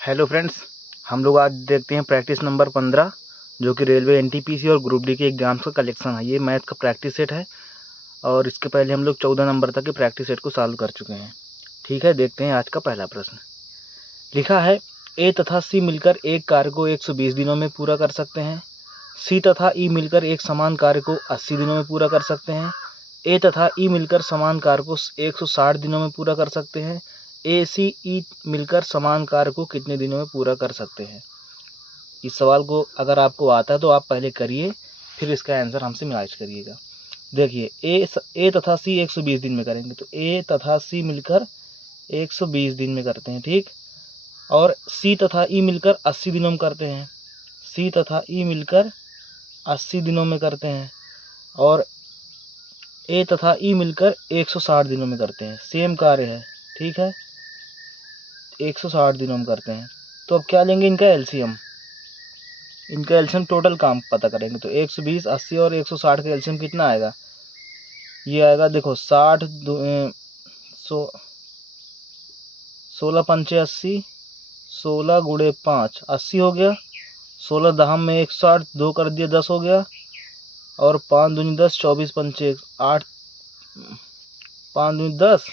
Hello friends, हम लोग आज देखते हैं प्रैक्टिस नंबर 15 जो कि रेलवे एनटीपीसी और ग्रुप डी के एग्जाम्स का कलेक्शन है। ये मैथ का प्रैक्टिस सेट है और इसके पहले हम लोग 14 नंबर तक के प्रैक्टिस सेट को सॉल्व कर चुके हैं। ठीक है, देखते हैं आज का पहला प्रश्न। लिखा है ए तथा सी मिलकर एक कार्य को 120 दिनों में पूरा कर सकते हैं। सी तथा ई मिलकर एक समान कार्य को 80 दिनों में पूरा कर सकते हैं। ए तथा ई मिलकर समान कार्य को 160 दिनों में पूरा कर सकते हैं। ए सी ई मिलकर समान कार्य को कितने दिनों में पूरा कर सकते हैं। इस सवाल को अगर आपको आता है तो आप पहले करिए, फिर इसका आंसर हमसे मैच करिएगा। देखिए ए तथा सी 120 दिन में करेंगे, तो ए तथा सी मिलकर 120 दिन में करते हैं, ठीक। और सी तथा ई मिलकर 80 दिनों में करते हैं। सी तथा ई मिलकर 80 दिनों में करते हैं। और ए तथा ई मिलकर 160 दिनों में करते हैं। सेम कार्य है, ठीक है, 160 दिनों में करते हैं। तो अब क्या लेंगे, इनका एलसीएम। इनका एलसीएम टोटल काम पता करेंगे, तो 120, 80 और 160 का एलसीएम कितना आएगा। ये आएगा, देखो 60 16 पंचे 80, 16 गुणे 5 80 हो गया। 16 दहम में 160, 2 कर दिया 10 हो गया। और 5 दूनी 10, 24 पंचे 8, 5 दूनी 10,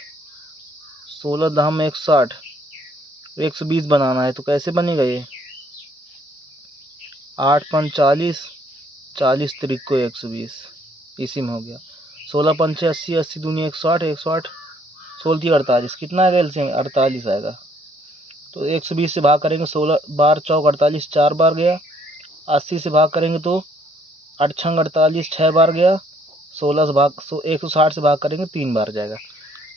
16 दहम में 160, 120 बनाना है। तो कैसे बनेगा ये, 8 5 40, 40 त्रिक को 120, इसी में हो गया। 16 पंचे 80, 80 दूनी 160, 160 16 थी 48, कितना आएगा एलसीएम, 48 आएगा। तो 120 से भाग करेंगे, 16 बार चौक 48, 4 बार गया। 80 से भाग करेंगे तो 8 छंग 48, 6 बार गया। 16 से भाग 160 से भाग करेंगे 3 बार जाएगा।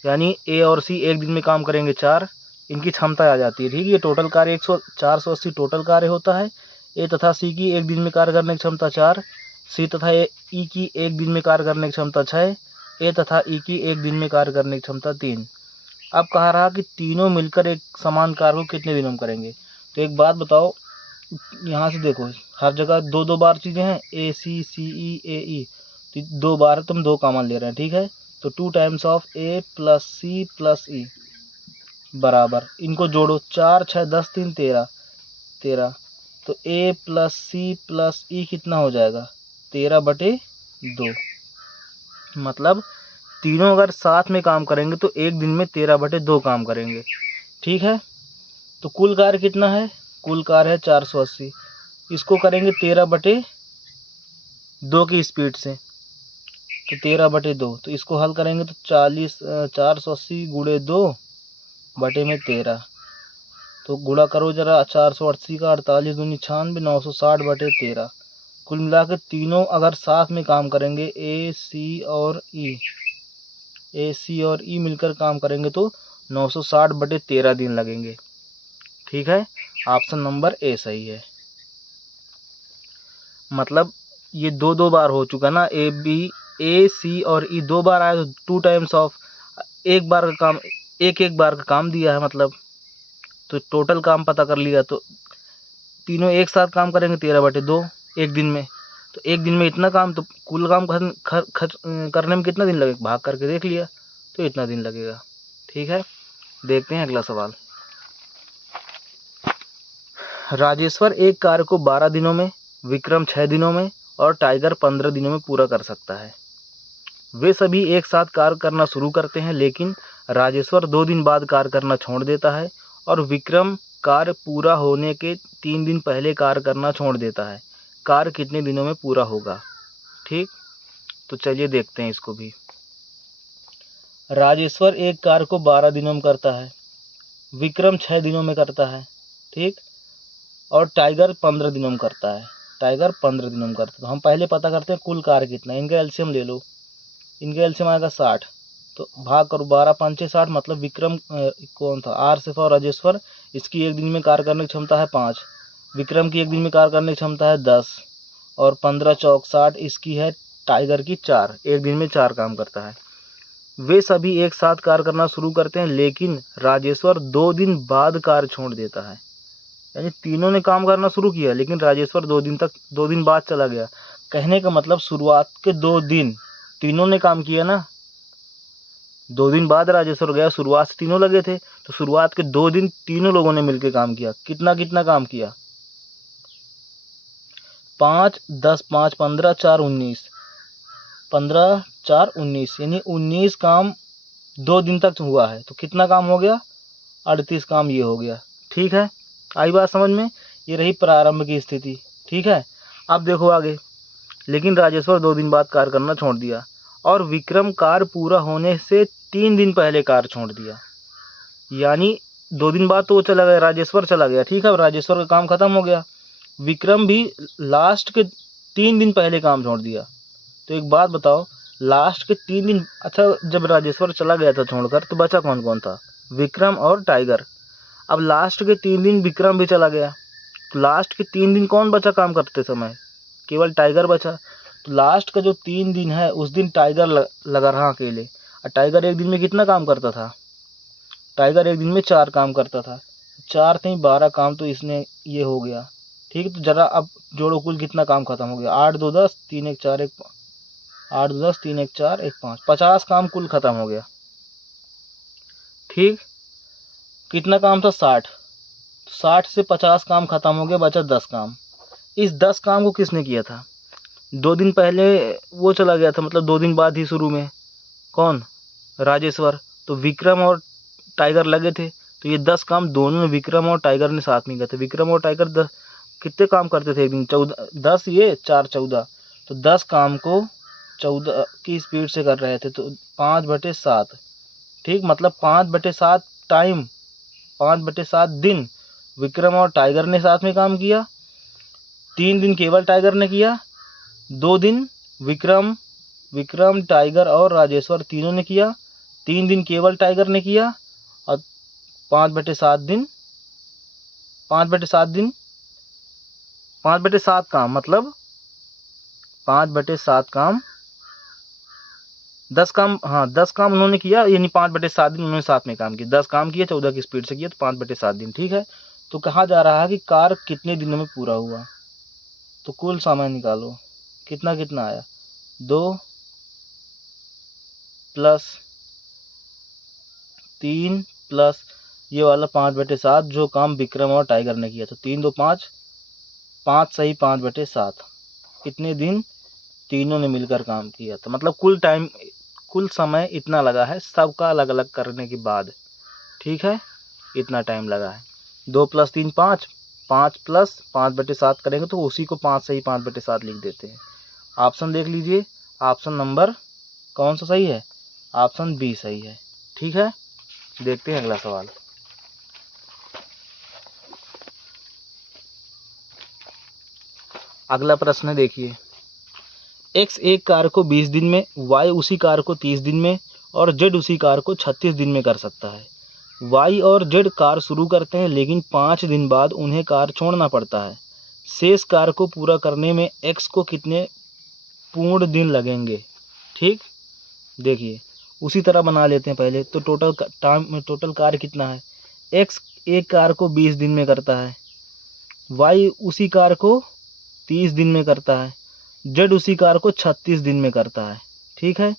यानी ए और सी एक दिन में काम करेंगे 4, इनकी क्षमता आ जाती है, ठीक है। ये टोटल कार्य 480 टोटल कार्य होता है। ए तथा सी की एक दिन में कार्य करने की क्षमता 4, सी तथा ई की एक दिन में कार्य करने की क्षमता 6, ए तथा ई की एक दिन में कार्य करने की क्षमता 3। अब कहा रहा कि तीनों मिलकर एक समान कार्य को कितने दिनों में करेंगे। तो एक बात बताओ, यहाँ से देखो हर जगह 2-2 बार चीज़ें हैं, ए सी, सी ई, ए ई, तो 2 बार तुम 2 कॉमन ले रहे हैं, ठीक है। तो 2 times of A plus C plus E बराबर, इनको जोड़ो, 4 6 10 3 13, 13। तो ए प्लस सी प्लस ई कितना हो जाएगा, 13/2। मतलब तीनों अगर साथ में काम करेंगे तो एक दिन में 13/2 काम करेंगे, ठीक है। तो कुल कार्य कितना है, कुल कार्य है 480। इसको करेंगे 13/2 की स्पीड से, तो 13/2। तो इसको हल करेंगे तो 480 गुणे 2 बटे में 13। तो गुणा करो जरा, 480 का 48 दूनी 96, 960/13। कुल मिला के तीनों अगर साथ में काम करेंगे, ए सी और ई मिलकर काम करेंगे तो 960/13 दिन लगेंगे, ठीक है। ऑप्शन नंबर ए सही है। मतलब ये 2-2 बार हो चुका ना, ए सी और ई 2 बार आया तो 2 टाइम्स ऑफ एक बार का काम, एक बार का काम दिया है, मतलब तो टोटल काम पता कर लिया। तो तीनों एक साथ काम करेंगे 13/2 एक दिन में। तो एक दिन में इतना काम, तो कुल काम करने में कितना दिन लगेगा, भाग करके देख लिया, तो इतना दिन लगेगा, ठीक है। देखते हैं अगला सवाल। राजेश्वर एक कार्य को 12 दिनों में, विक्रम 6 दिनों में और टाइगर 15 दिनों में पूरा कर सकता है। वे सभी एक साथ कार्य करना शुरू करते हैं, लेकिन राजेश्वर 2 दिन बाद कार्य करना छोड़ देता है और विक्रम कार्य पूरा होने के 3 दिन पहले कार्य करना छोड़ देता है। कार्य कितने दिनों में पूरा होगा, ठीक। तो चलिए देखते हैं इसको भी। राजेश्वर एक कार्य को 12 दिनों में करता है, विक्रम 6 दिनों में करता है, ठीक। और टाइगर 15 दिनों में करता है, टाइगर 15 दिनों में करता है। तो हम पहले पता करते हैं कुल कार्य कितना है। इनका एलसीएम ले लो, इनका एलसीएम आएगा 60, तो भाग करो 12 5 60, मतलब विक्रम कौन था, आर से फॉर राजेश्वर, इसकी एक दिन में कार्य करने की क्षमता है 5, विक्रम की एक दिन में कार्य करने की क्षमता है 10, और 15 चौक 60, इसकी है टाइगर की 4, एक दिन में 4 काम करता है। वे सभी एक साथ कार्य करना शुरू करते हैं, लेकिन राजेश्वर 2 दिन बाद कार्य छोड़ देता है। यानी तीनों ने काम करना शुरू किया, लेकिन राजेश्वर 2 दिन बाद चला गया। कहने का मतलब शुरुआत के 2 दिन तीनों ने काम किया ना, 2 दिन बाद राजेश्वर गया, शुरुआत से तीनों लगे थे, तो शुरुआत के 2 दिन तीनों लोगों ने मिलकर काम किया। कितना कितना काम किया? 5 10 5 15 4 19, 15 4 19, यानी 19 काम 2 दिन तक हुआ है। तो कितना काम हो गया? 38 काम ये हो गया। ठीक है, आई बात समझ में? ये रही प्रारंभ की स्थिति। ठीक है, अब देखो आगे। लेकिन राजेश्वर 2 दिन बाद कार्य करना छोड़ दिया और विक्रम कार्य पूरा होने से 3 दिन पहले कार्य छोड़ दिया। यानी 2 दिन बाद तो वो चला गया, राजेश्वर चला गया। ठीक है, राजेश्वर का काम खत्म हो गया, विक्रम भी लास्ट के 3 दिन पहले काम छोड़ दिया। तो एक बात बताओ, लास्ट के 3 दिन, अच्छा जब राजेश्वर चला गया था छोड़कर, तो बचा कौन कौन था? विक्रम और टाइगर। अब लास्ट के 3 दिन विक्रम भी चला गया, तो लास्ट के 3 दिन कौन बचा काम करते समय? केवल टाइगर बचा। तो लास्ट का जो 3 दिन है उस दिन टाइगर लगा रहा अकेले। और टाइगर एक दिन में कितना काम करता था? टाइगर एक दिन में 4 काम करता था। 4 थे 12 काम, तो इसने ये हो गया। ठीक है, तो जरा अब जोड़ो कुल कितना काम खत्म हो गया। 8 2 10 3 1 4 1 8 2 10 3 1 4 1 5, 50 काम कुल खत्म हो गया। ठीक, कितना काम था? 60। 60 से 50 काम खत्म हो गया, बचा 10 काम। इस 10 काम को किसने किया था? 2 दिन पहले वो चला गया था, मतलब 2 दिन बाद ही शुरू में कौन? राजेश्वर। तो विक्रम और टाइगर लगे थे, तो ये 10 काम दोनों विक्रम और टाइगर ने साथ में किए थे। विक्रम और टाइगर कितने काम करते थे एक दिन? 14 10 ये 4 14, तो 10 काम को 14 की स्पीड से कर रहे थे, तो 5/7। ठीक, मतलब 5/7 टाइम, 5/7 दिन विक्रम और टाइगर ने साथ में काम किया। 3 दिन केवल टाइगर ने किया, 2 दिन विक्रम टाइगर और राजेश्वर तीनों ने किया, 3 दिन केवल टाइगर ने किया, और 5/7 दिन 5/7 काम, मतलब 5/7 काम 10 काम, हाँ 10 काम उन्होंने किया, यानी 5/7 दिन उन्होंने साथ में काम किया। 10 काम किया, 14 की स्पीड से किया, तो 5/7 दिन। ठीक है, तो कहा जा रहा है कि कार्य कितने दिनों में पूरा हुआ। तो कुल समय निकालो, कितना कितना आया? 2 + 3 प्लस ये वाला 5/7 जो काम विक्रम और टाइगर ने किया। तो 3 2 5, 5 सही 5/7। इतने दिन तीनों ने मिलकर काम किया था, मतलब कुल समय इतना लगा है, सबका अलग अलग करने के बाद। ठीक है, इतना टाइम लगा है। 2 + 3 5, 5 + 5/7 करेंगे तो उसी को 5 सही 5/7 लिख देते हैं। ऑप्शन देख लीजिए, ऑप्शन नंबर कौन सा सही है? ऑप्शन बी सही है। ठीक है, देखते हैं अगला सवाल। अगला प्रश्न देखिए, x एक कार्य को 20 दिन में, y उसी कार्य को 30 दिन में और z उसी कार्य को 36 दिन में कर सकता है। y और z कार्य शुरू करते हैं, लेकिन 5 दिन बाद उन्हें कार्य छोड़ना पड़ता है। शेष कार्य को पूरा करने में x को कितने पूर्ण दिन लगेंगे? ठीक, देखिए उसी तरह बना लेते हैं पहले। तो टोटल कार्य कितना है? x एक कार्य को 20 दिन में करता है, y उसी कार्य को 30 दिन में करता है, z उसी कार्य को 36 दिन में करता है। ठीक है,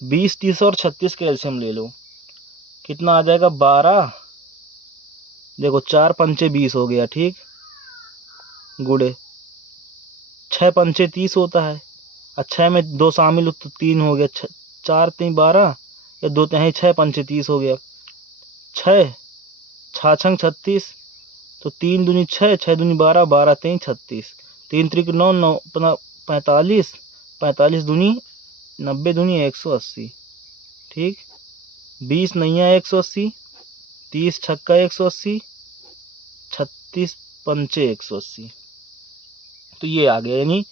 20 30 और 36 के एलसीएम ले लो, कितना आ जाएगा? 12। देखो 4 पंचे 20 हो गया। ठीक, गुड़े 6 पंचे 30 होता है, और 6 में 2 शामिल हो तो 3 हो गया। 4 3 12 या 2 3 6 पंचे 30 हो गया। 6 6 36, तो 3 दूनी 6, 6 दूनी 12, 12 3 36, 3 त्रिक 9 9 45, 45 दूनी 90 दूनी 180। ठीक, 20 नैया 180, 30 छक्का 180, 36 पंचे 180। तो ये आ गया, यानी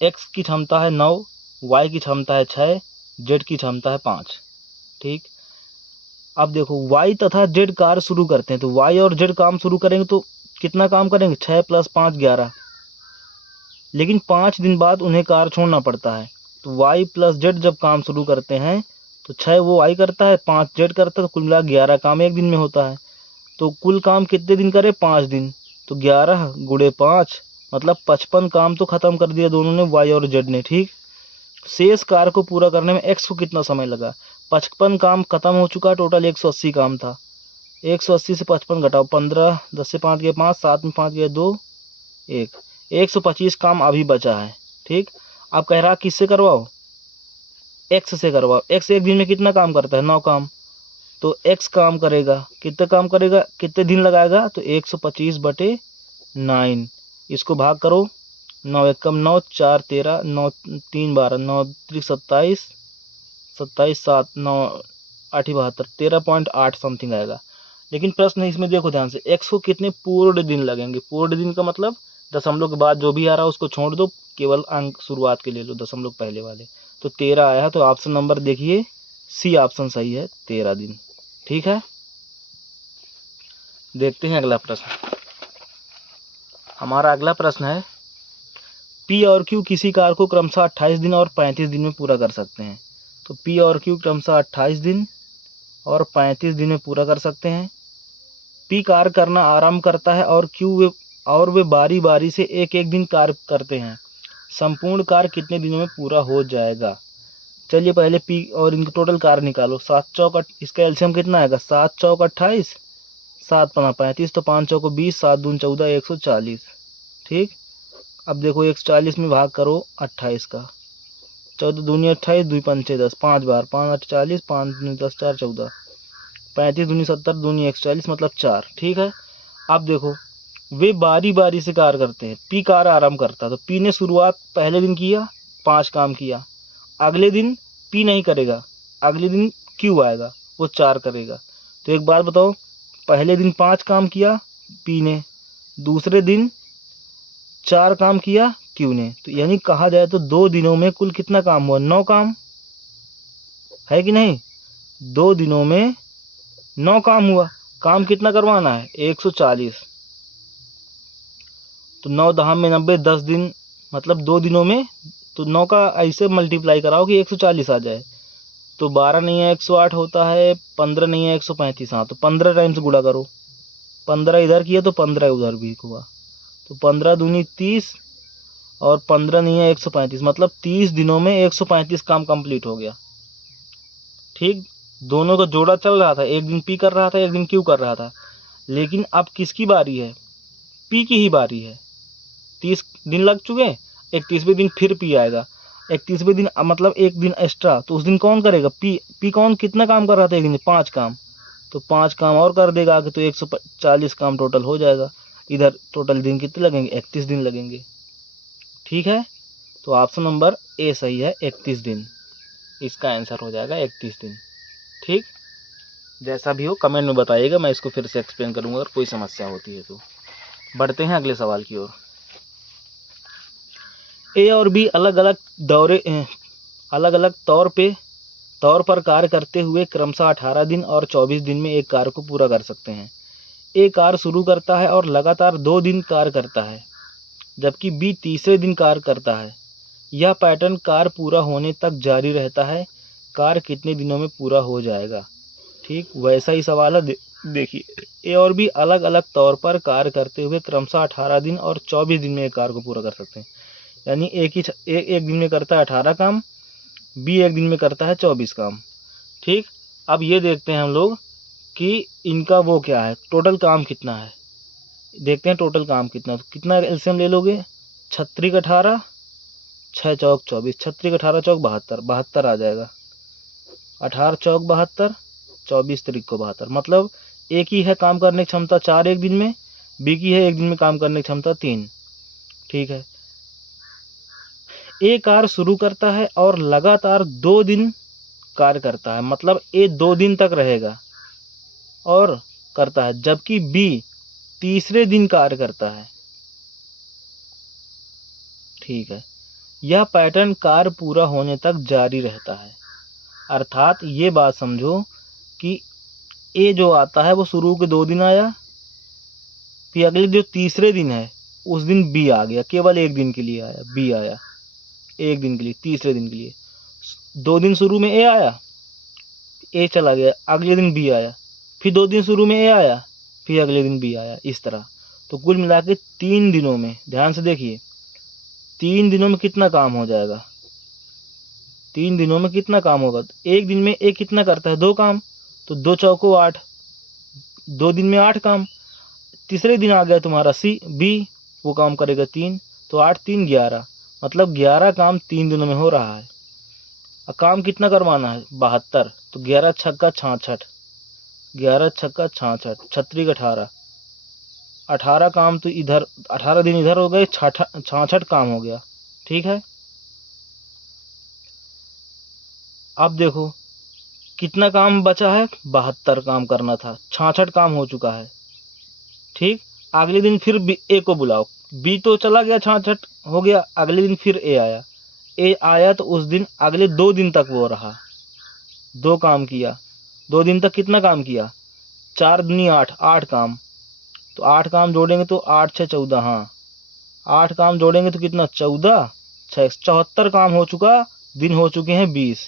x की क्षमता है 9, y की क्षमता है 6, z की क्षमता है 5। ठीक, अब देखो y तथा z कार्य शुरू करते हैं, तो y और z काम शुरू करेंगे तो कितना काम करेंगे? 6 + 5 11, लेकिन 5 दिन बाद उन्हें कार्य छोड़ना पड़ता है। तो y + z जब काम शुरू करते हैं तो 6 वो y करता है, 5 z करता है, तो कुल मिला 11 काम एक दिन में होता है। तो कुल काम कितने दिन करे? 5 दिन। तो 11 × 5 मतलब 55 काम तो खत्म कर दिया दोनों ने, y और z ने। ठीक, शेष कार्य को पूरा करने में x को कितना समय लगा? 55 काम खत्म हो चुका, टोटल 180 काम था। 180 से 55 घटाओ 15, 10 से 5 गए 5, 7 में 5 गए 2, 1, 125 काम अभी बचा है। ठीक, अब कह रहा किससे करवाओ, एक्स से करवाओ। एक्स एक दिन में कितना काम करता है, 9 काम। तो एक्स काम करेगा, कितने काम करेगा, कितने दिन लगाएगा, तो 125/9। इसको भाग करो, 9 एकम 9, 4 13, 9 3 12, 9 3 27, 27 7 9 8 72, 13.8 समथिंग आएगा। लेकिन प्रश्न है इसमें देखो ध्यान से, एक्स को कितने पूर्ण दिन लगेंगे। पूर्ण दिन का मतलब दशमलव के बाद जो भी आ रहा है उसको छोड़ दो, केवल अंक शुरुआत के ले लो, दशमलव पहले वाले। तो 13 आया है, तो ऑप्शन नंबर देखिए सी ऑप्शन सही है, 13 दिन। ठीक है, देखते हैं अगला प्रश्न। हमारा अगला प्रश्न है, पी और क्यू किसी कार्य को क्रमशः 28 दिन और 35 दिन में पूरा कर सकते हैं। तो पी और क्यू क्रमशः 28 दिन और 35 दिन में पूरा कर सकते हैं। पी कार्य करना आरंभ करता है और क्यू वे बारी बारी से एक एक दिन कार्य करते हैं। संपूर्ण कार्य कितने दिनों में पूरा हो जाएगा। चलिए पहले पी और इनका टोटल कार्य निकालो। 7 चौक, इसका एलसीएम कितना आएगा, 7 चौक 28, 7 पंगा 35, तो 5 चौको 20, 7 दून 14, 140। ठीक, अब देखो 140 में भाग करो 28 का, 14 दूनी 28, 2 पंचे 10, 5 बार 5 8 40, 5 दूनी 10 4 14, 35 दूनी 70, दूनी 140 मतलब 4। ठीक है, अब देखो वे बारी बारी से कार्य करते हैं। पी कार्य आरंभ करता है, तो पी ने शुरुआत पहले दिन किया, 5 काम किया। अगले दिन पी नहीं करेगा, अगले दिन क्यू आएगा, वो 4 करेगा। तो एक बात बताओ, पहले दिन 5 काम किया पी ने, दूसरे दिन 4 काम किया क्यू ने। तो यानी कहा जाए तो 2 दिनों में कुल कितना काम हुआ, 9 काम है कि नहीं। 2 दिनों में 9 काम हुआ। काम कितना करवाना है, 140। तो 9 दहाम में 90, 10 दिन मतलब 2 दिनों में। तो 9 का ऐसे मल्टीप्लाई कराओ कि 140 आ जाए। तो 12 नहीं है 108 होता है, 15 नहीं है 135। हाँ, तो 15 टाइम्स गुणा करो, 15 इधर किया तो 15 उधर भी हुआ, तो 15 दूनी 30 और 15 नहीं है 135, मतलब 30 दिनों में 135 काम कंप्लीट हो गया। ठीक, दोनों का जोड़ा चल रहा था, एक दिन पी कर रहा था, एक दिन क्यू कर रहा था। लेकिन अब किसकी बारी है, पी की ही बारी है। 30 दिन लग चुके, 31वें दिन फिर पी आएगा। 31वें दिन मतलब एक दिन एक्स्ट्रा, तो उस दिन कौन करेगा, पी कौन कितना काम कर रहा था एक दिन, 5 काम। तो 5 काम और कर देगा आगे, तो 140 काम टोटल हो जाएगा। इधर टोटल दिन कितने लगेंगे, 31 दिन लगेंगे। ठीक है, तो ऑप्शन नंबर ए सही है, 31 दिन। इसका आंसर हो जाएगा 31 दिन। ठीक, जैसा भी हो कमेंट में बताइएगा, मैं इसको फिर से एक्सप्लेन करूंगा अगर कोई समस्या होती है तो। बढ़ते हैं अगले सवाल की ओर। ए और बी अलग अलग तौर पर कार्य करते हुए क्रमशः 18 दिन और 24 दिन में एक कार्य को पूरा कर सकते हैं। ए कार्य शुरू करता है और लगातार 2 दिन कार्य करता है, जबकि बी तीसरे दिन कार्य करता है। यह पैटर्न कार्य पूरा होने तक जारी रहता है। कार्य कितने दिनों में पूरा हो जाएगा। ठीक, वैसा ही सवाल है। देखिए, ए और बी अलग अलग तौर पर कार्य करते हुए क्रमशः 18 दिन और 24 दिन में एक कार्य को पूरा कर सकते हैं। यानी एक दिन में करता है 18 काम, बी एक दिन में करता है 24 काम। ठीक, अब ये देखते हैं हम लोग कि इनका वो क्या है, टोटल काम कितना है। देखते हैं टोटल काम कितना, तो कितना एलसीएम ले लोगे, 36 18, 6 चौक 24, 36 18 चौक 72, 72 आ जाएगा। 18 चौक 72, 24 तरीक को 72, मतलब एक ही है काम करने की क्षमता 4 एक दिन में, बी की है एक दिन में काम करने की क्षमता 3। ठीक है, ए कार्य शुरू करता है और लगातार 2 दिन कार्य करता है, मतलब ए 2 दिन तक रहेगा और करता है, जबकि बी तीसरे दिन कार्य करता है। ठीक है, यह पैटर्न कार्य पूरा होने तक जारी रहता है। अर्थात ये बात समझो कि ए जो आता है वो शुरू के 2 दिन आया, फिर अगले जो तीसरे दिन है उस दिन बी आ गया, केवल एक दिन के लिए आया, बी आया एक दिन के लिए, तीसरे दिन के लिए। 2 दिन शुरू में ए आया, ए चला गया, अगले दिन बी आया, फिर 2 दिन शुरू में ए आया, फिर अगले दिन बी आया, इस तरह। तो कुल मिला के 3 दिनों में, ध्यान से देखिए, 3 दिनों में कितना काम हो जाएगा, 3 दिनों में कितना काम होगा? तो एक दिन में एक कितना करता है? 2 काम, तो 2 चौको 8, 2 दिन में 8 काम। तीसरे दिन आ गया तुम्हारा बी, वो काम करेगा 3, तो 8 3 11, मतलब 11 काम 3 दिनों में हो रहा है। अब काम कितना करवाना है? 72, तो 11 छक्का 66, 11 छक्का 66, 36 18, 18 काम तो इधर, 18 दिन इधर हो गए, 66 काम हो गया। ठीक है, अब देखो कितना काम बचा है? 72 काम करना था, 66 काम हो चुका है। ठीक, अगले दिन फिर ए को बुलाओ, बी तो चला गया, 66 हो गया। अगले दिन फिर ए आया, तो उस दिन अगले 2 दिन तक वो रहा, 2 काम किया। 2 दिन तक कितना काम किया? 4 दूनी 8, 8 काम, तो 8 काम जोड़ेंगे तो 8 6 14, हाँ 8 काम जोड़ेंगे तो कितना? 14 6 74 काम हो चुका, दिन हो चुके हैं 20।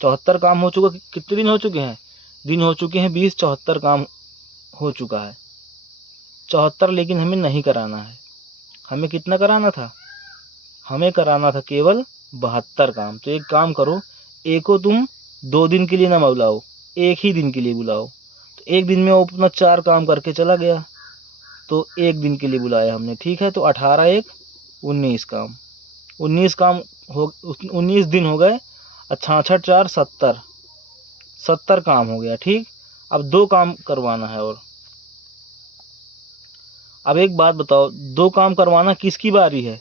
74 काम हो चुका, कितने दिन हो चुके हैं? दिन हो चुके हैं 20, 74 काम हो चुका है। 74, लेकिन हमें नहीं कराना है। हमें कितना कराना था? हमें कराना था केवल 72 काम। तो एक काम करो, ए को तुम 2 दिन के लिए ना बुलाओ, एक ही दिन के लिए बुलाओ। तो एक दिन में वो अपना 4 काम करके चला गया, तो एक दिन के लिए बुलाया हमने। ठीक है, तो 18 1 19 काम, 19 काम हो, 19 दिन हो गए, 66 4 70, 70 काम हो गया। ठीक, अब 2 काम करवाना है। और अब एक बात बताओ, 2 काम करवाना किसकी बारी है?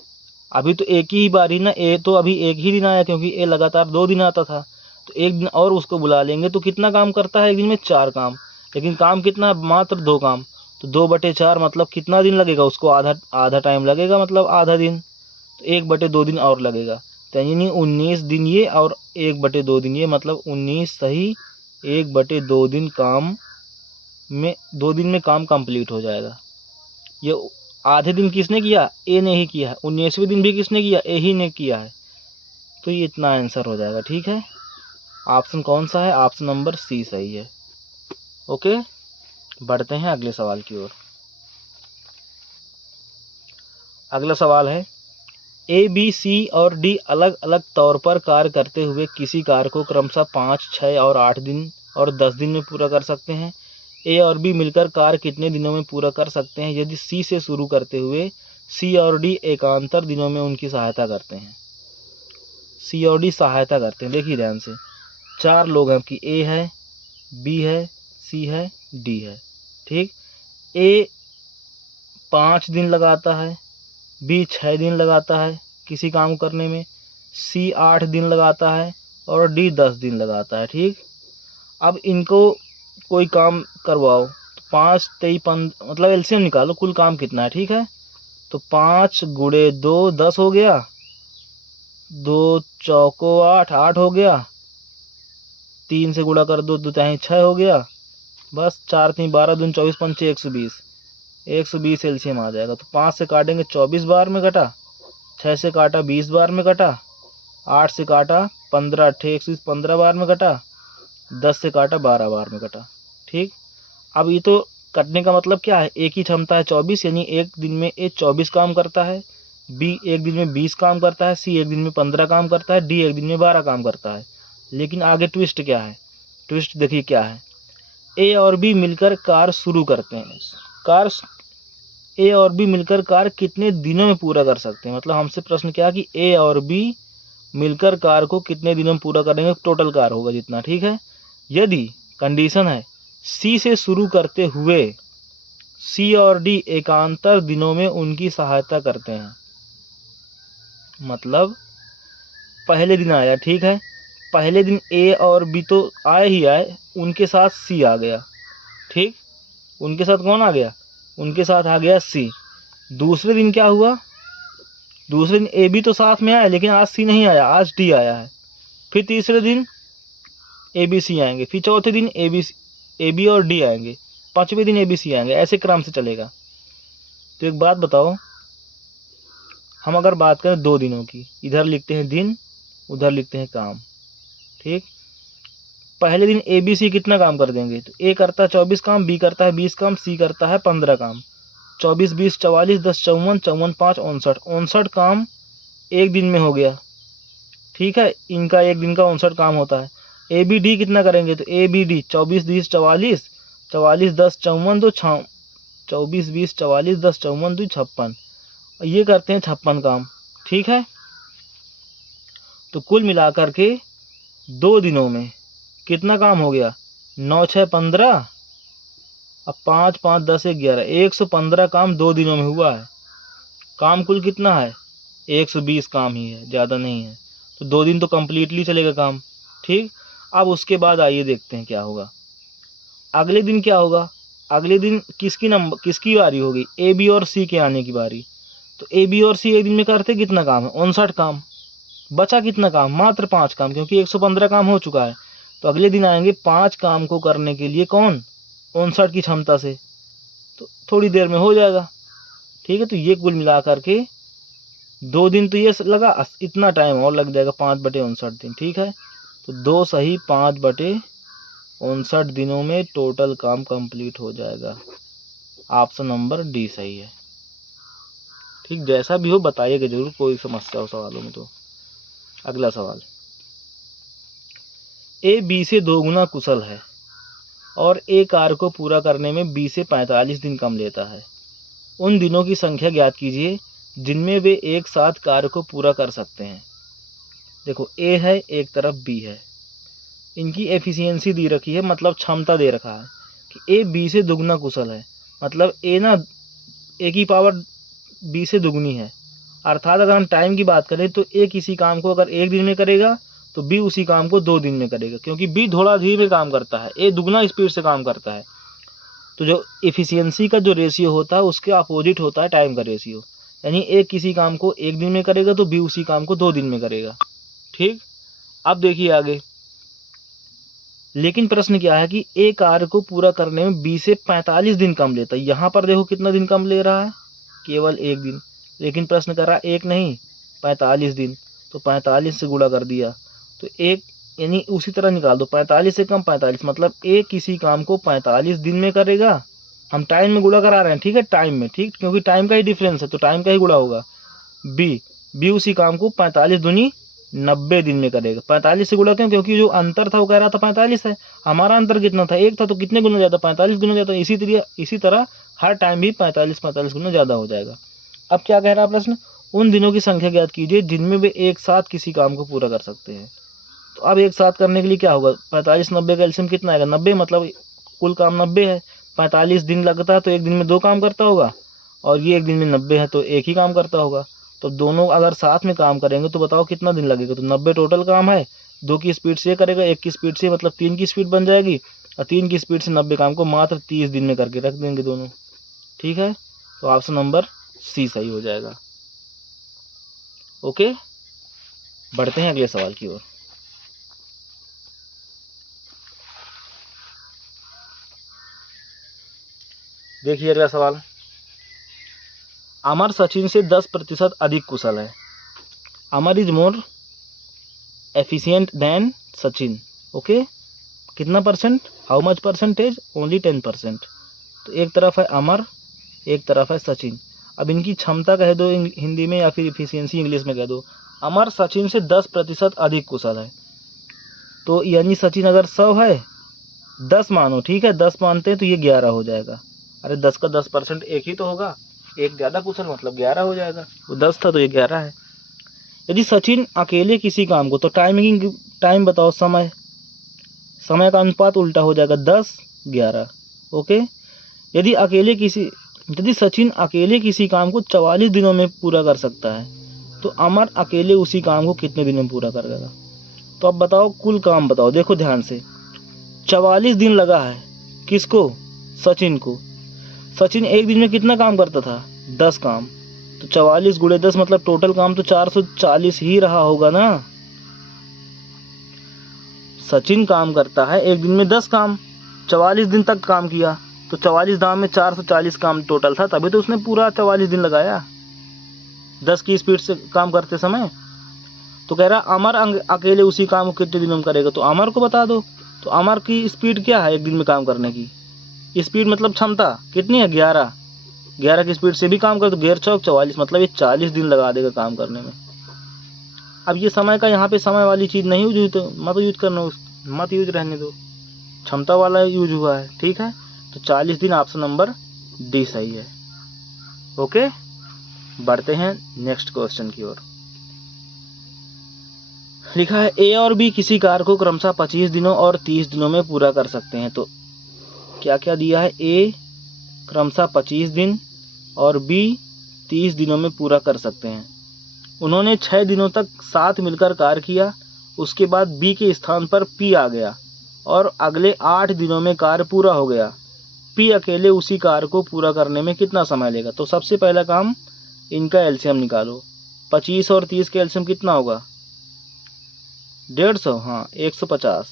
अभी तो एक ही बारी ना, ए तो अभी एक ही दिन आया, क्योंकि ए लगातार 2 दिन आता था। तो एक दिन और उसको बुला लेंगे, तो कितना काम करता है एक दिन में? 4 काम, लेकिन काम कितना? मात्र 2 काम, तो 2/4 मतलब कितना दिन लगेगा उसको? आधा टाइम लगेगा, मतलब आधा दिन, तो 1/2 दिन और लगेगा। तो यानी 19 दिन ये और 1/2 दिन ये, मतलब 19 सही 1/2 दिन काम में, 2 दिन में काम कंप्लीट हो जाएगा। ये आधे दिन किसने किया? ए ने ही किया है। 19वें दिन भी किसने किया? ए ही ने किया है। तो ये इतना आंसर हो जाएगा। ठीक है, ऑप्शन कौन सा है? ऑप्शन नंबर सी सही है। ओके, बढ़ते हैं अगले सवाल की ओर। अगला सवाल है, ए बी सी और डी अलग अलग तौर पर कार्य करते हुए किसी कार्य को क्रमशः 5 6 और 8 दिन और 10 दिन में पूरा कर सकते हैं। ए और बी मिलकर कार्य कितने दिनों में पूरा कर सकते हैं यदि सी से शुरू करते हुए सी और डी एकांतर दिनों में उनकी सहायता करते हैं? सी और डी सहायता करते हैं, देखिए ध्यान से। 4 लोग हैं कि ए है, बी है, सी है, डी है। ठीक, ए 5 दिन लगाता है, बी 6 दिन लगाता है किसी काम करने में, सी 8 दिन लगाता है और डी 10 दिन लगाता है। ठीक, अब इनको कोई काम करवाओ, तो 5 23 15, मतलब एलसीएम निकालो, कुल काम कितना है? ठीक है, तो 5 गुणे 2 10 हो गया, 2 चौको 8 8 हो गया, 3 से गुणा कर दो 2 तिहाई 6 हो गया, बस 4 3 12 दूनी 24 पंचे 120, 120 एलसीएम आ जाएगा। तो 5 से काटेंगे 24 बार में कटा, 6 से काटा 20 बार में कटा, 8 से काटा 15 8 120 15 बार में कटा, 10 से काटा 12 बार में कटा। ठीक, अब ये तो कटने का मतलब क्या है? एक ही क्षमता है 24, यानी एक दिन में ए 24 काम करता है, बी एक दिन में 20 काम करता है, सी एक दिन में 15 काम करता है, डी एक दिन में 12 काम करता है। लेकिन आगे ट्विस्ट क्या है? ट्विस्ट देखिए क्या है, ए और बी मिलकर कार्य शुरू करते हैं। ए और बी मिलकर कार्य कितने दिनों में पूरा कर सकते हैं? मतलब हमसे प्रश्न क्या कि ए और बी मिलकर कार्य को कितने दिनों में पूरा करेंगे, टोटल कार्य होगा जितना। ठीक है, यदि कंडीशन है सी से शुरू करते हुए सी और डी एकांतर दिनों में उनकी सहायता करते हैं, मतलब पहले दिन आया, ठीक है, पहले दिन ए और बी तो आए ही आए, उनके साथ सी आ गया। ठीक, उनके साथ कौन आ गया? उनके साथ आ गया सी। दूसरे दिन क्या हुआ? दूसरे दिन ए बी तो साथ में आया, लेकिन आज सी नहीं आया, आज डी आया है। फिर तीसरे दिन ए बी सी आएंगे, फिर चौथे दिन ए बी और डी आएंगे, पांचवें दिन ए बी सी आएंगे, ऐसे क्रम से चलेगा। तो एक बात बताओ, हम अगर बात करें 2 दिनों की, इधर लिखते हैं दिन, उधर लिखते हैं काम। ठीक, पहले दिन ए बी सी कितना काम कर देंगे? तो ए करता है 24 काम, बी करता है 20 काम, सी करता है 15 काम। 24 20 44 10 54 54 5 59 काम एक दिन में हो गया। ठीक है, इनका एक दिन का 59 काम होता है। ए बी डी कितना करेंगे, तो ए बी डी 24 20 44, 44 10 54 2 24 20 44 10 54 2 56, ये करते हैं 56 काम। ठीक है, तो कुल मिलाकर के 2 दिनों में कितना काम हो गया, 9 6 15, अब 5 5 10 11, 115 काम 2 दिनों में हुआ है। काम कुल कितना है, 120 काम ही है, ज़्यादा नहीं है। तो 2 दिन तो कम्प्लीटली चलेगा काम। ठीक, अब उसके बाद आइए देखते हैं क्या होगा। अगले दिन क्या होगा, अगले दिन किसकी बारी होगी, ए बी और सी के आने की बारी। तो ए बी और सी एक दिन में करते कितना काम है, 59 काम। बचा कितना काम, मात्र 5 काम, क्योंकि 115 काम हो चुका है। तो अगले दिन आएंगे 5 काम को करने के लिए, कौन, 59 की क्षमता से, तो थोड़ी देर में हो जाएगा। ठीक है, तो ये कुल मिला करके 2 दिन तो ये लगा, इतना टाइम और लग जाएगा, 5/59 दिन। ठीक है, तो 2 सही 5/59 दिनों में टोटल काम कंप्लीट हो जाएगा। ऑप्शन नंबर डी सही है। ठीक, जैसा भी हो बताइएगा जरूर, कोई समस्या हो सवालों में तो। अगला सवाल, ए बी से 2 गुना कुशल है और ए कार्य को पूरा करने में बी से 45 दिन कम लेता है। उन दिनों की संख्या ज्ञात कीजिए जिनमें वे एक साथ कार्य को पूरा कर सकते हैं। देखो, ए है, एक तरफ बी है, इनकी एफिशिएंसी दी रखी है, मतलब क्षमता दे रखा है कि ए बी से दुगना कुशल है, मतलब ए ना ए की पावर बी से दुगनी है। अर्थात अगर हम टाइम की बात करें तो ए किसी काम को अगर 1 दिन में करेगा तो बी उसी काम को 2 दिन में करेगा, क्योंकि बी थोड़ा धीरे काम करता है, ए दुगना स्पीड से काम करता है। तो जो एफिशिएंसी का जो रेशियो होता है उसके अपोजिट होता है टाइम का रेशियो, यानी ए किसी काम को 1 दिन में करेगा तो बी उसी काम को 2 दिन में करेगा। ठीक, अब देखिए आगे, लेकिन प्रश्न क्या है कि ए कार्य को पूरा करने में बी से 45 दिन कम लेता है। यहाँ पर देखो कितना दिन कम ले रहा है, केवल 1 दिन, लेकिन प्रश्न कर रहा है 1 नहीं 45 दिन, तो 45 से गुणा कर दिया तो 1, यानी उसी तरह निकाल दो, 45 से कम 45, मतलब ए किसी काम को 45 दिन में करेगा। हम टाइम में गुणा करा रहे हैं, ठीक है, टाइम में, ठीक, क्योंकि टाइम का ही डिफरेंस है तो टाइम का ही गुणा होगा। बी उसी काम को 45 दूनी 90 दिन में करेगा। 45 से गुणा क्यों, क्योंकि जो अंतर था वो कह रहा था 45 है, हमारा अंतर कितना था, 1 था, तो कितने गुना ज़्यादा, 45 गुना ज़्यादा। इसी तरह हर टाइम भी 45 गुना ज़्यादा हो जाएगा। अब क्या कह रहा है प्रश्न, उन दिनों की संख्या ज्ञात कीजिए जिनमें वे एक साथ किसी काम को पूरा कर सकते हैं। तो अब एक साथ करने के लिए क्या होगा, 45 90 का एलसीएम कितना आएगा, 90, मतलब कुल काम 90 है। 45 दिन लगता है तो 1 दिन में 2 काम करता होगा, और ये 1 दिन में 90 है तो 1 ही काम करता होगा। तो दोनों अगर साथ में काम करेंगे तो बताओ कितना दिन लगेगा, तो 90 टोटल काम है, 2 की स्पीड से करेगा, 1 की स्पीड से, मतलब 3 की स्पीड बन जाएगी, और 3 की स्पीड से 90 काम को मात्र 30 दिन में करके रख देंगे दोनों। ठीक है, तो ऑप्शन नंबर सी सही हो जाएगा। ओके, बढ़ते हैं अगले सवाल की ओर। देखिए अगला सवाल, अमर सचिन से 10% अधिक कुशल है। Amar is more efficient than Sachin. Okay, कितना percent, how much percentage, only 10%। तो एक तरफ है अमर, एक तरफ है सचिन। अब इनकी क्षमता कह दो हिंदी में, या फिर एफिशिएंसी इंग्लिश में कह दो। अमर सचिन से 10% अधिक कुशल है, तो यानी सचिन अगर 100 है, 10 मानो, ठीक है, 10 मानते हैं तो ये 11 हो जाएगा। अरे 10 का 10% 1 ही तो होगा, 1 ज़्यादा कुशल मतलब 11 हो जाएगा, वो 10 था तो ये 11 है। यदि सचिन अकेले किसी काम को, तो टाइम बताओ, समय का अनुपात उल्टा हो जाएगा, 10 11। ओके, यदि सचिन अकेले किसी काम को 44 दिनों में पूरा कर सकता है, तो अमर अकेले उसी काम को कितने दिनों में पूरा करेगा। तो अब बताओ कुल काम बताओ, देखो ध्यान से, 44 दिन लगा है किसको, सचिन को। सचिन 1 दिन में कितना काम करता था, 10 काम, तो 44 गुणे 10 मतलब टोटल काम तो 440 ही रहा होगा ना। सचिन काम करता है 1 दिन में 10 काम, 44 दिन तक काम किया, तो 44 दाम में 440 काम टोटल था, तभी तो उसने पूरा 44 दिन लगाया 10 की स्पीड से काम करते समय। तो कह रहा अमर अकेले उसी काम को कितने दिनों में करेगा, तो अमर को बता दो। तो अमर की स्पीड क्या है 1 दिन में काम करने की, स्पीड मतलब क्षमता कितनी है, 11 की स्पीड से भी काम कर, तो 11 चौक 44, मतलब ये 40 दिन लगा देगा काम करने में। अब ये समय का यहाँ पे समय वाली चीज़ नहीं यूज हुई तो मत यूज करना, मत यूज रहने दो, क्षमता वाला यूज हुआ है। ठीक है, तो 40 दिन ऑप्शन नंबर डी सही है। ओके, बढ़ते हैं नेक्स्ट क्वेश्चन की ओर। लिखा है ए और बी किसी कार्य को क्रमशः 25 दिनों और 30 दिनों में पूरा कर सकते हैं। तो क्या क्या दिया है, ए क्रमशः 25 दिन और बी 30 दिनों में पूरा कर सकते हैं। उन्होंने 6 दिनों तक साथ मिलकर कार्य किया, उसके बाद बी के स्थान पर पी आ गया और अगले 8 दिनों में कार्य पूरा हो गया। पी अकेले उसी कार्य को पूरा करने में कितना समय लेगा। तो सबसे पहला काम इनका एलसीएम निकालो। 25 और 30 का एलसीएम कितना होगा, 150, हाँ 150।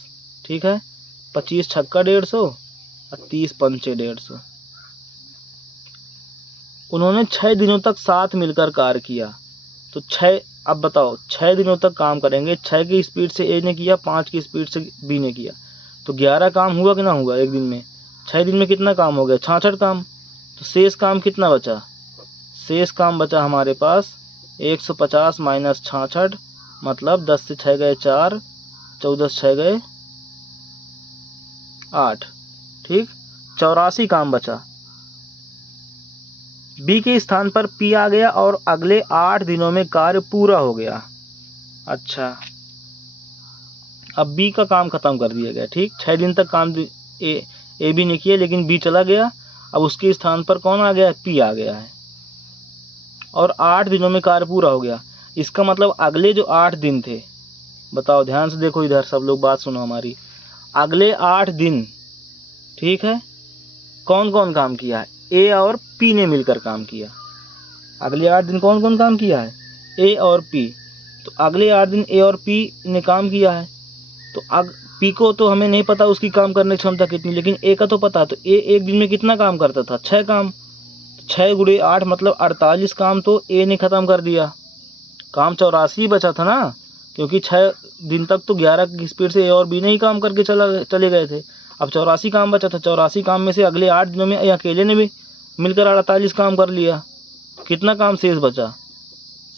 ठीक है, 25 छक्का 150 और 30 पंचे 150। उन्होंने 6 दिनों तक साथ मिलकर कार्य किया। तो 6, अब बताओ 6 दिनों तक काम करेंगे, 6 की स्पीड से ए ने किया, 5 की स्पीड से बी ने किया, तो 11 काम हुआ कि ना हुआ एक दिन में। 6 दिन में कितना काम हो गया, 66 काम। तो शेष काम कितना बचा, शेष काम बचा हमारे पास 150 माइनस 66, मतलब 10 से 6 गए 4, 14 से 6 गए 8। ठीक, 84 काम बचा। बी के स्थान पर पी आ गया और अगले 8 दिनों में कार्य पूरा हो गया। अच्छा, अब बी का काम खत्म कर दिया गया। ठीक, 6 दिन तक काम ए बी ने किया, लेकिन बी चला गया, अब उसके स्थान पर कौन आ गया, पी आ गया है और 8 दिनों में कार्य पूरा हो गया। इसका मतलब अगले जो 8 दिन थे, बताओ ध्यान से देखो इधर, सब लोग बात सुनो हमारी। अगले 8 दिन, ठीक है, कौन कौन काम किया है, ए और पी ने मिलकर काम किया। अगले 8 दिन कौन कौन काम किया है, ए और पी। तो अगले 8 दिन ए और पी ने काम किया है। तो पी को तो हमें नहीं पता उसकी काम करने की क्षमता कितनी, लेकिन ए का तो पता। तो ए एक दिन में कितना काम करता था, 6 काम। 6 गुणे 8 मतलब 48 काम तो ए ने खत्म कर दिया। काम 84 बचा था ना, क्योंकि 6 दिन तक तो 11 की स्पीड से ए और बी ने ही काम करके चले गए थे। अब 84 काम बचा था। 84 काम में से अगले 8 दिनों में ए अकेले ने भी मिलकर 48 काम कर लिया। कितना काम शेष बचा,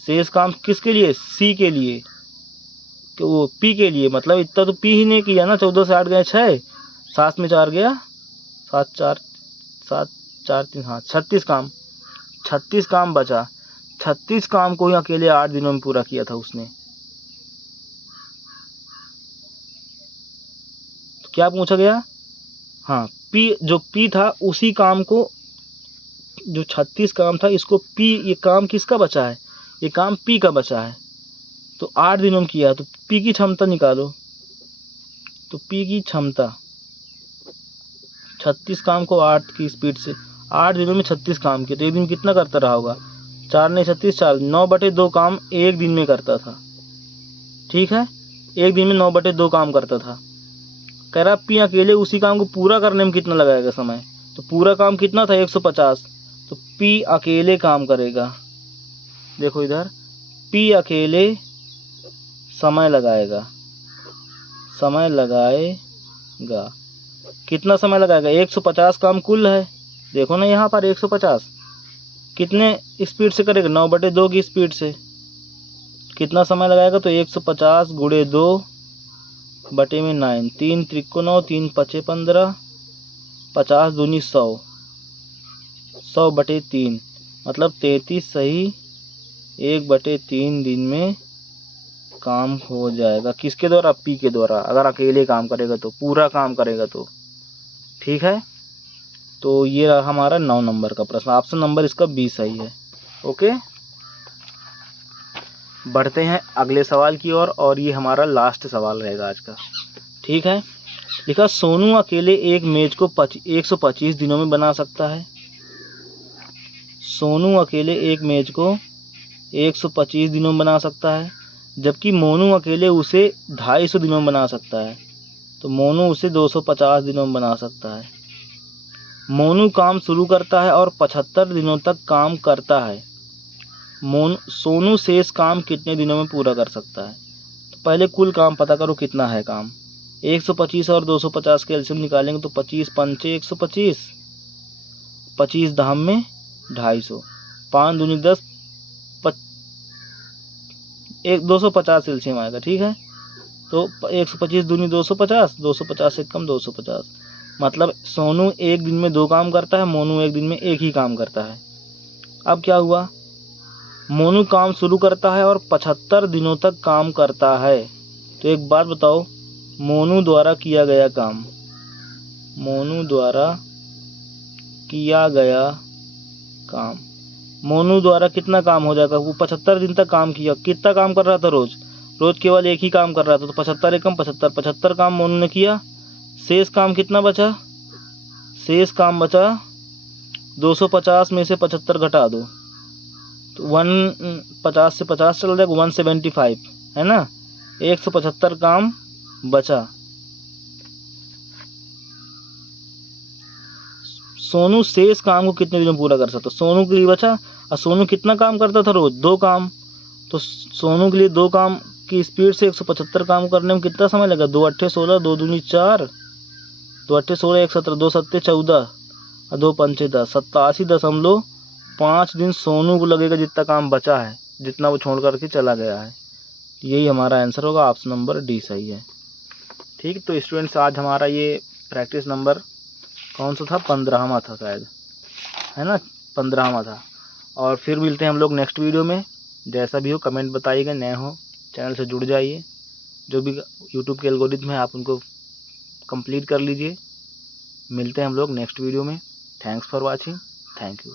शेष काम किसके लिए, सी के लिए, कि वो पी के लिए, मतलब इतना तो पी ही ने किया ना। 14 से 8 गए 6, 7 में 4 गया 7, 4 7 4 3, हाँ 36 काम। 36 काम बचा। 36 काम को ही अकेले 8 दिनों में पूरा किया था उसने। तो क्या पूछा गया, हाँ पी, जो पी था उसी काम को, जो 36 काम था इसको पी, ये काम किसका बचा है, ये काम पी का बचा है, तो 8 दिनों में किया। तो पी की क्षमता निकालो। तो पी की क्षमता, 36 काम को 8 की स्पीड से 8 दिनों में 36 काम किए, तो एक दिन कितना करता रहा होगा, 4 ने 36, 4 9/2 काम एक दिन में करता था। ठीक है, एक दिन में 9/2 काम करता था। कह रहा पी अकेले उसी काम को पूरा करने में कितना लगाएगा समय। तो पूरा काम कितना था, 150। तो पी अकेले काम करेगा, देखो इधर, पी अकेले समय लगाएगा, समय लगाएगा। कितना समय लगाएगा, 150 काम कुल है, देखो ना यहाँ पर 150 कितने स्पीड से करेगा, 9/2 की स्पीड से। कितना समय लगाएगा, तो 150 गुणे 2 बटे में 9, 3 त्रिको 9, 3 पचे 15, 50 दूनी 100, 100/3 मतलब 33 सही 1/3 दिन में काम हो जाएगा। किसके द्वारा, पी के द्वारा, अगर अकेले काम करेगा तो, पूरा काम करेगा तो। ठीक है, तो ये रहा हमारा 9 नंबर का प्रश्न, ऑप्शन नंबर इसका 20 सही है। ओके, बढ़ते हैं अगले सवाल की ओर, और ये हमारा लास्ट सवाल रहेगा आज का। ठीक है, लिखा सोनू अकेले एक मेज को 125 दिनों में बना सकता है। सोनू अकेले एक मेज को 125 दिनों में बना सकता है, जबकि मोनू अकेले उसे 250 दिनों में बना सकता है। तो मोनू उसे 250 दिनों में बना सकता है। मोनू काम शुरू करता है और 75 दिनों तक काम करता है। सोनू शेष काम कितने दिनों में पूरा कर सकता है। तो पहले कुल काम पता करो कितना है काम। 125 और 250 के एलसीएम निकालेंगे तो 25 पंचे 125, 25 धाम में 250, 5 दूनी 10, 250 एलसीएम आएगा, ठीक है। तो 125 दूनी 250, 250 से कम 250, मतलब सोनू एक दिन में 2 काम करता है, मोनू एक दिन में 1 ही काम करता है। अब क्या हुआ, मोनू काम शुरू करता है और 75 दिनों तक काम करता है। तो एक बात बताओ, मोनू द्वारा किया गया काम, मोनू द्वारा किया गया काम, मोनू द्वारा कितना काम हो जाएगा? वो 75 दिन तक काम किया, कितना काम कर रहा था? रोज रोज केवल 1 ही काम कर रहा था, तो 75 एकम 75 काम मोनू ने किया। शेष काम कितना बचा? शेष काम बचा 250 में से 75 घटा दो, तो 150 से 50 चल जाएगा, 175 है ना। 175 काम बचा। सोनू शेष काम को कितने दिनों में पूरा कर सकता? सोनू के लिए बचा, और सोनू कितना काम करता था? रोज 2 काम। तो सोनू के लिए 2 काम की स्पीड से 175 काम करने में कितना समय लगा? 2 अट्ठे 16, 2 दूनी 4, 2 अट्ठे 16, 1 17, 2 सत्ते 14 और 2 पंचे 10, 87.5 दिन सोनू को लगेगा जितना काम बचा है, जितना वो छोड़ करके चला गया है। यही हमारा आंसर होगा, ऑप्शन नंबर डी सही है। ठीक, तो स्टूडेंट्स आज हमारा ये प्रैक्टिस नंबर कौन सा था? 15वां था शायद, है ना, 15वां था। और फिर मिलते हैं हम लोग नेक्स्ट वीडियो में। जैसा भी हो कमेंट बताइएगा, नए हो चैनल से जुड़ जाइए, जो भी यूट्यूब के एल्गोरिथम है आप उनको कंप्लीट कर लीजिए। मिलते हैं हम लोग नेक्स्ट वीडियो में। Thanks for watching, thank you.